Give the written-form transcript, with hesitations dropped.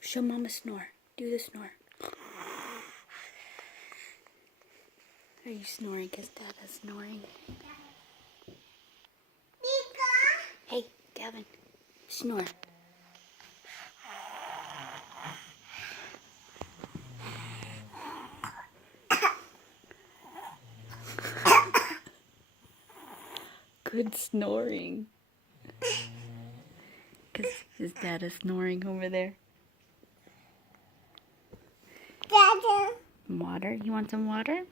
Show Mama snore. Do the snore. Are you snoring because Dad is snoring? Hey, Gavin. Snore. Good snoring. Because his dad is snoring over there. Dada. Water? You want some water?